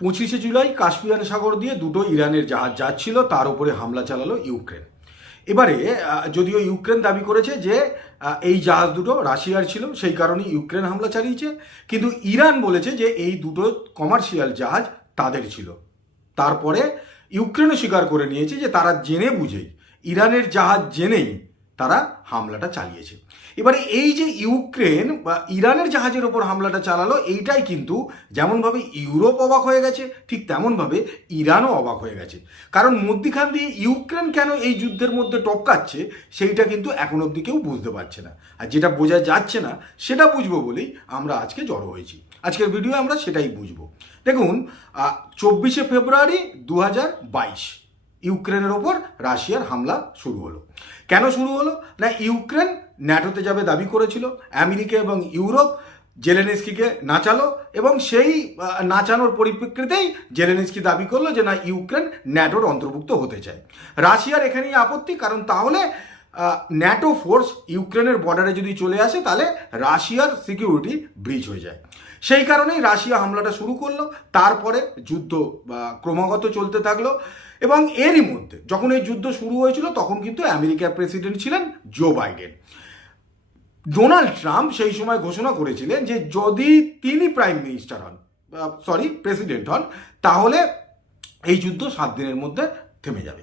25 July Caspian সাগর দিয়ে দুটো ইরানের জাহাজ যাচ্ছিল, তার উপরে হামলা চালালো ইউক্রেন। এবারে যদিও ইউক্রেন দাবি করেছে যে এই জাহাজ দুটো রাশিয়ার ছিল, সেই কারণেই ইউক্রেন হামলা চালিয়েছে, কিন্তু ইরান বলেছে যে এই দুটো কমার্শিয়াল জাহাজ তাদের ছিল। তারপরে ইউক্রেনও স্বীকার করে নিয়েছে যে তারা জেনে বুঝেই, ইরানের জাহাজ জেনেই তারা হামলাটা চালিয়েছে। এবারে এই যে ইউক্রেন বা ইরানের জাহাজের ওপর হামলাটা চালালো, এইটাই কিন্তু যেমনভাবে ইউরোপ অবাক হয়ে গেছে, ঠিক তেমনভাবে ইরানও অবাক হয়ে গেছে। কারণ মধ্যিখান দিয়ে ইউক্রেন কেন এই যুদ্ধের মধ্যে টপকাচ্ছে, সেইটা কিন্তু এখন অবধি কেউ বুঝতে পারছে না। আর যেটা বোঝা যাচ্ছে না সেটা বুঝবো বলেই আমরা আজকে জড়ো হয়েছি। আজকের ভিডিও আমরা সেটাই বুঝবো। দেখুন, 24 ফেব্রুয়ারি 2022 ইউক্রেনের ওপর রাশিয়ার হামলা শুরু হলো। কেন শুরু হলো না, ইউক্রেন ন্যাটোতে যাবে দাবি করেছিল, আমেরিকা এবং ইউরোপ জেলেনস্কিকে নাচালো, এবং সেই নাচানোর পরিপ্রেক্ষিতেই জেলেনস্কি দাবি করলো যে না, ইউক্রেন ন্যাটোর অন্তর্ভুক্ত হতে চায়। রাশিয়ার এখানেই আপত্তি, কারণ তাহলে ন্যাটো ফোর্স ইউক্রেনের বর্ডারে যদি চলে আসে তাহলে রাশিয়ার সিকিউরিটি ব্রিচ হয়ে যায়। সেই কারণেই রাশিয়া হামলাটা শুরু করলো। তারপরে যুদ্ধ ক্রমাগত চলতে থাকলো, এবং এরই মধ্যে যখন এই যুদ্ধ শুরু হয়েছিল তখন কিন্তু আমেরিকার প্রেসিডেন্ট ছিলেন জো বাইডেন। ডোনাল্ড ট্রাম্প সেই সময় ঘোষণা করেছিলেন যে যদি তিনি প্রেসিডেন্ট হন, তাহলে এই যুদ্ধ 7 দিনের মধ্যে থেমে যাবে।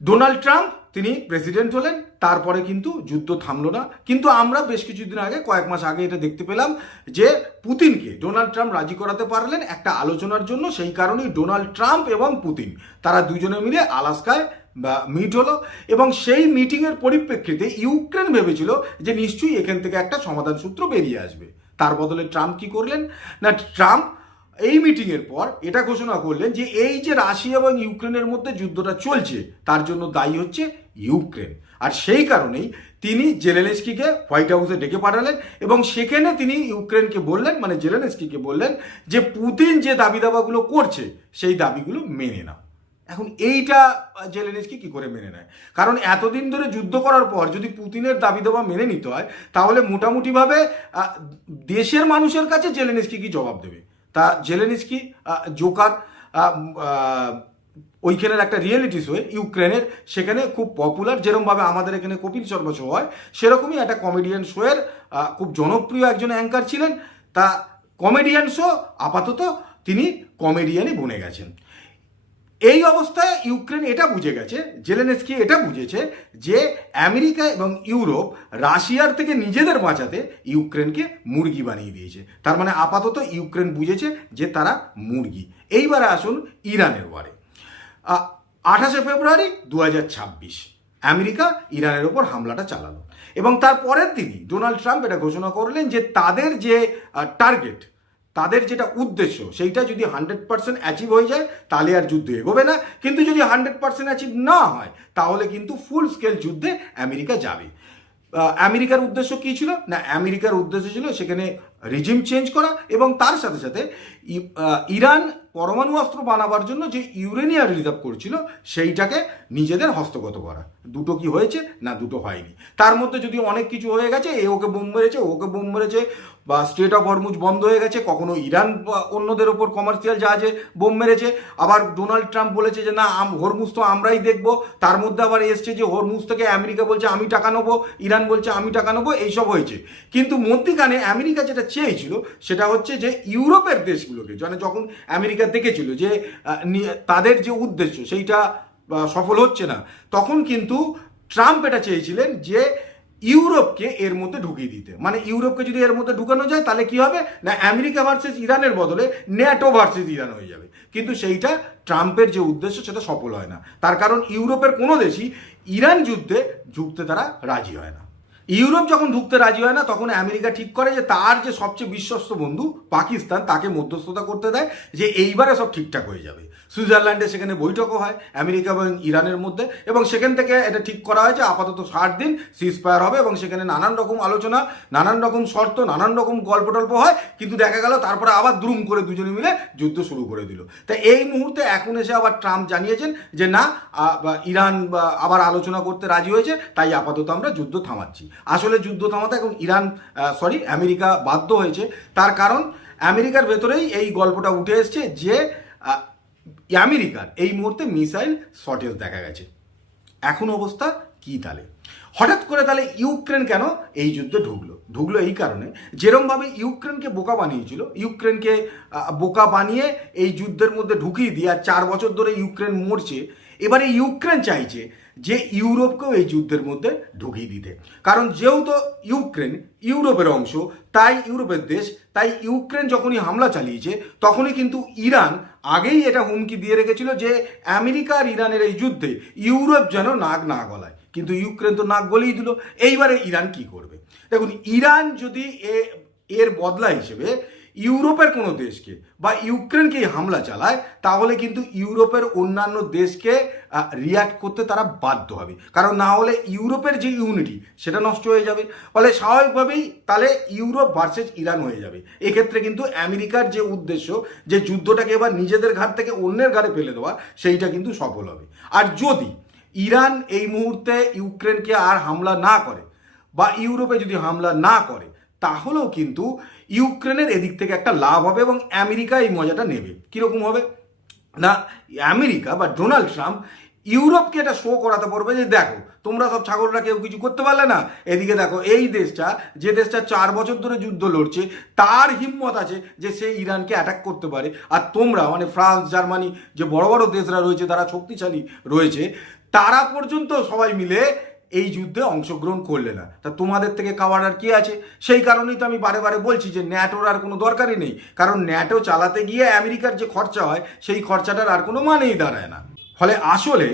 ডোনাল্ড ট্রাম্প তিনি প্রেসিডেন্ট হলেন, তারপরে কিন্তু যুদ্ধ থামলো না। কিন্তু আমরা বেশ কিছুদিন আগে, কয়েক মাস আগে এটা দেখতে পেলাম যে পুতিনকে ডোনাল্ড ট্রাম্প রাজি করাতে পারলেন একটা আলোচনার জন্য। সেই কারণেই ডোনাল্ড ট্রাম্প এবং পুতিন তারা দুজনে মিলে আলাস্কায় মিট হলো, এবং সেই মিটিংয়ের পরিপ্রেক্ষিতে ইউক্রেন ভেবেছিল যে নিশ্চয়ই এখান থেকে একটা সমাধান সূত্র বেরিয়ে আসবে। তার বদলে ট্রাম্প কি করলেন না, ট্রাম্প এই মিটিংয়ের পর এটা ঘোষণা করলেন যে এই যে রাশিয়া এবং ইউক্রেনের মধ্যে যুদ্ধটা চলছে তার জন্য দায়ী হচ্ছে ইউক্রেন। আর সেই কারণেই তিনি জেলেনস্কিকে হোয়াইট হাউসে ডেকে পাঠালেন, এবং সেখানে তিনি ইউক্রেনকে বললেন, মানে জেলেনস্কিকে বললেন যে পুতিন যে দাবি দাবাগুলো করছে সেই দাবিগুলো মেনে নাও। এখন এইটা জেলেনস্কি কি করে মেনে নেয়? কারণ এতদিন ধরে যুদ্ধ করার পর যদি পুতিনের দাবি দাবা মেনে নিতে হয়, তাহলে মোটামুটিভাবে দেশের মানুষের কাছে জেলেনস্কি কি জবাব দেবে? তা জেলেনস্কি জোকার, ওইখানের একটা রিয়েলিটি শো ইউক্রেনের, সেখানে খুব পপুলার, যেরকমভাবে আমাদের এখানে কপিল শর্মা শো হয় সেরকমই একটা কমেডিয়ান শোয়ের খুব জনপ্রিয় একজন অ্যাঙ্কার ছিলেন। তা কমেডিয়ান শো, আপাতত তিনি কমেডিয়ানই বনে গেছেন। এই অবস্থায় ইউক্রেন এটা বুঝে গেছে, জেলেনস্কি এটা বুঝেছে যে আমেরিকা এবং ইউরোপ রাশিয়ার থেকে নিজেদের বাঁচাতে ইউক্রেনকে মুরগি বানিয়ে দিয়েছে। তার মানে আপাতত ইউক্রেন বুঝেছে যে তারা মুরগি। এইবারে আসুন ইরানের বারে। 28 ফেব্রুয়ারি 2026 আমেরিকা ইরানের ওপর হামলাটা চালালো, এবং তার পরের দিনই ডোনাল্ড ট্রাম্প এটা ঘোষণা করলেন যে তাদের যে টার্গেট, তাদের যেটা উদ্দেশ্য, সেইটা যদি 100% অ্যাচিভ হয়ে যায় তাহলে আর যুদ্ধ এগোবে না, কিন্তু যদি 100% অ্যাচিভ না হয় তাহলে কিন্তু ফুল স্কেল যুদ্ধে আমেরিকা যাবে। আমেরিকার উদ্দেশ্য কী ছিল না, আমেরিকার উদ্দেশ্য ছিল সেখানে রিজিম চেঞ্জ করা, এবং তার সাথে সাথে ইরান পরমাণু অস্ত্র বানাবার জন্য যে ইউরেনিয়াম রিজার্ভ করছিল সেইটাকে নিজেদের হস্তগত করা। দুটো কি হয়েছে না, দুটো হয়নি। তার মধ্যে যদি অনেক কিছু হয়ে গেছে, এ ওকে বোম মেরেছে, ওকে বোম মেরেছে, বা স্ট্রেট অফ হরমুজ বন্ধ হয়ে গেছে, কখনো ইরান অন্যদের ওপর কমার্শিয়াল জাহাজে বোম মেরেছে, আবার ডোনাল্ড ট্রাম্প বলেছে যে না, হরমুজ তো আমরাই দেখবো। তার মধ্যে আবার এসছে যে হরমুজ থেকে আমেরিকা বলছে আমি টাকা নেবো, ইরান বলছে আমি টাকা নেবো, এইসব হয়েছে। কিন্তু মধ্যিখানে আমেরিকা যেটা চেয়েছিল সেটা হচ্ছে যে ইউরোপের দেশগুলোকে, যখন আমেরিকা দেখেছিল যে তাদের যে উদ্দেশ্য সেইটা সফল হচ্ছে না, তখন কিন্তু ট্রাম্প এটা চেয়েছিলেন যে ইউরোপকে এর মধ্যে ঢুকিয়ে দিতে। মানে ইউরোপকে যদি এর মধ্যে ঢুকানো যায় তাহলে কি হবে না, আমেরিকা ভার্সেস ইরানের বদলে ন্যাটো ভার্সেস ইরান হয়ে যাবে। কিন্তু সেইটা ট্রাম্পের যে উদ্দেশ্য সেটা সফল হয় না। তার কারণ ইউরোপের কোনো দেশই ইরান যুদ্ধে ঢুকতে তারা রাজি হয় না। ইউরোপ যখন ঢুকতে রাজি হয় না, তখন আমেরিকা ঠিক করে যে তার যে সবচেয়ে বিশ্বস্ত বন্ধু পাকিস্তান, তাকে মধ্যস্থতা করতে দেয় যে এইবারে সব ঠিকঠাক হয়ে যাবে। সুইজারল্যান্ডে সেখানে বৈঠকও হয় আমেরিকা এবং ইরানের মধ্যে, এবং সেখান থেকে এটা ঠিক করা হয় যে আপাতত 60 দিন সিজফায়ার হবে, এবং সেখানে নানান রকম আলোচনা, নানান রকম শর্ত, নানান রকম গল্প টল্প হয়। কিন্তু দেখা গেল তারপরে আবার দ্রুম করে দুজনে মিলে যুদ্ধ শুরু করে দিল। তাই এই মুহূর্তে এখন এসে আবার ট্রাম্প জানিয়েছেন যে না, ইরান আবার আলোচনা করতে রাজি হয়েছে, তাই আপাতত আমরা যুদ্ধ থামাচ্ছি। আসলে যুদ্ধ থামাতে এখন আমেরিকা বাধ্য হয়েছে। তার কারণ আমেরিকার ভেতরেই এই গল্পটা উঠে এসছে যে আমেরিকার এই মুহূর্তে মিসাইল শর্টেজ দেখা গেছে। এখন অবস্থা কি তাহলে? হঠাৎ করে তাহলে ইউক্রেন কেন এই যুদ্ধে ঢুকলো এই কারণে, যেরমভাবে ইউক্রেনকে বোকা বানিয়েছিল, ইউক্রেনকে বোকা বানিয়ে এই যুদ্ধের মধ্যে ঢুকিয়ে দিয়ে আর 4 বছর ধরে ইউক্রেন মরছে। এবারে ইউক্রেন চাইছে যে ইউরোপকেও এই যুদ্ধের মধ্যে ঢুকিয়ে দিতে, কারণ যেহেতু ইউক্রেন ইউরোপের অংশ, তাই ইউরোপের দেশ, তাই ইউক্রেন যখনই হামলা চালিয়েছে তখনই কিন্তু ইরান আগেই এটা হুমকি দিয়ে রেখেছিল যে আমেরিকা আর ইরানের এই যুদ্ধে ইউরোপ যেন নাক না গলায়, কিন্তু ইউক্রেন তো নাক গলিয়ে দিল। এইবারে ইরান কি করবে? দেখুন, ইরান যদি এর বদলা হিসেবে ইউরোপের কোনো দেশকে বা ইউক্রেনকে হামলা চালায়, তাহলে কিন্তু ইউরোপের অন্যান্য দেশকে রিয়াক্ট করতে তারা বাধ্য হবে, কারণ না হলে ইউরোপের যে ইউনিটি সেটা নষ্ট হয়ে যাবে। ফলে স্বাভাবিকভাবেই তাহলে ইউরোপ ভার্সেস ইরান হয়ে যাবে। এক্ষেত্রে কিন্তু আমেরিকার যে উদ্দেশ্য, যে যুদ্ধটাকে এবার নিজেদের ঘাট থেকে অন্যের ঘাড়ে ফেলে দেওয়া, সেইটা কিন্তু সফল হবে। আর যদি ইরান এই মুহূর্তে ইউক্রেনকে আর হামলা না করে বা ইউরোপে যদি হামলা না করে, তাহলেও কিন্তু ইউক্রেনের এদিক থেকে একটা লাভ হবে এবং আমেরিকা এই মজাটা নেবে। কীরকম হবে না, আমেরিকা বা ডোনাল্ড ট্রাম্প ইউরোপকে এটা শো করাতে পারবে যে দেখো তোমরা সব ছাগলরা কেউ কিছু করতে পারলে না, এদিকে দেখো এই দেশটা, যে দেশটা 4 বছর ধরে যুদ্ধ লড়ছে, তার হিম্মত আছে যে সে ইরানকে অ্যাটাক করতে পারে, আর তোমরা মানে ফ্রান্স, জার্মানি, যে বড় বড় দেশরা রয়েছে, তারা শক্তিশালী রয়েছে, তারা পর্যন্ত সবাই মিলে এই যুদ্ধে অংশগ্রহণ করলে না, তা তোমাদের থেকে খাওয়ার আর কি আছে? সেই কারণেই তো আমি বারে বারে বলছি যে ন্যাটোর আর কোনো দরকারই নেই, কারণ ন্যাটো চালাতে গিয়ে আমেরিকার যে খরচা হয় সেই খরচাটার আর কোনো মানেই দাঁড়ায় না। ফলে আসলে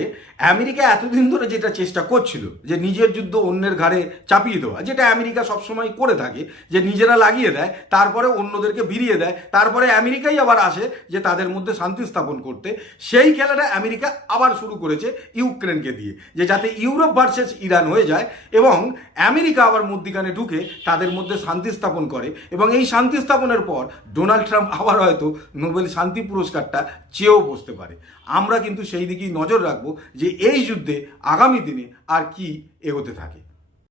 আমেরিকা এতদিন ধরে যেটা চেষ্টা করছিল যে নিজের যুদ্ধ অন্যের ঘাড়ে চাপিয়ে দেওয়া, যেটা আমেরিকা সবসময় করে থাকে, যে নিজেরা লাগিয়ে দেয় তারপরে অন্যদেরকে ভিড়িয়ে দেয়, তারপরে আমেরিকাই আবার আসে যে তাদের মধ্যে শান্তি স্থাপন করতে, সেই খেলাটা আমেরিকা আবার শুরু করেছে ইউক্রেনকে দিয়ে, যে যাতে ইউরোপ ভার্সেস ইরান হয়ে যায় এবং আমেরিকা আবার মধ্যিখানে ঢুকে তাদের মধ্যে শান্তি স্থাপন করে, এবং এই শান্তি স্থাপনের পর ডোনাল্ড ট্রাম্প আবার হয়তো নোবেল শান্তি পুরস্কারটা চেয়েও বসতে পারে। আমরা কিন্তু সেই দিকেই নজর রাখবো যে এই যুদ্ধে আগামী দিনে আর কি এগোতে থাকে।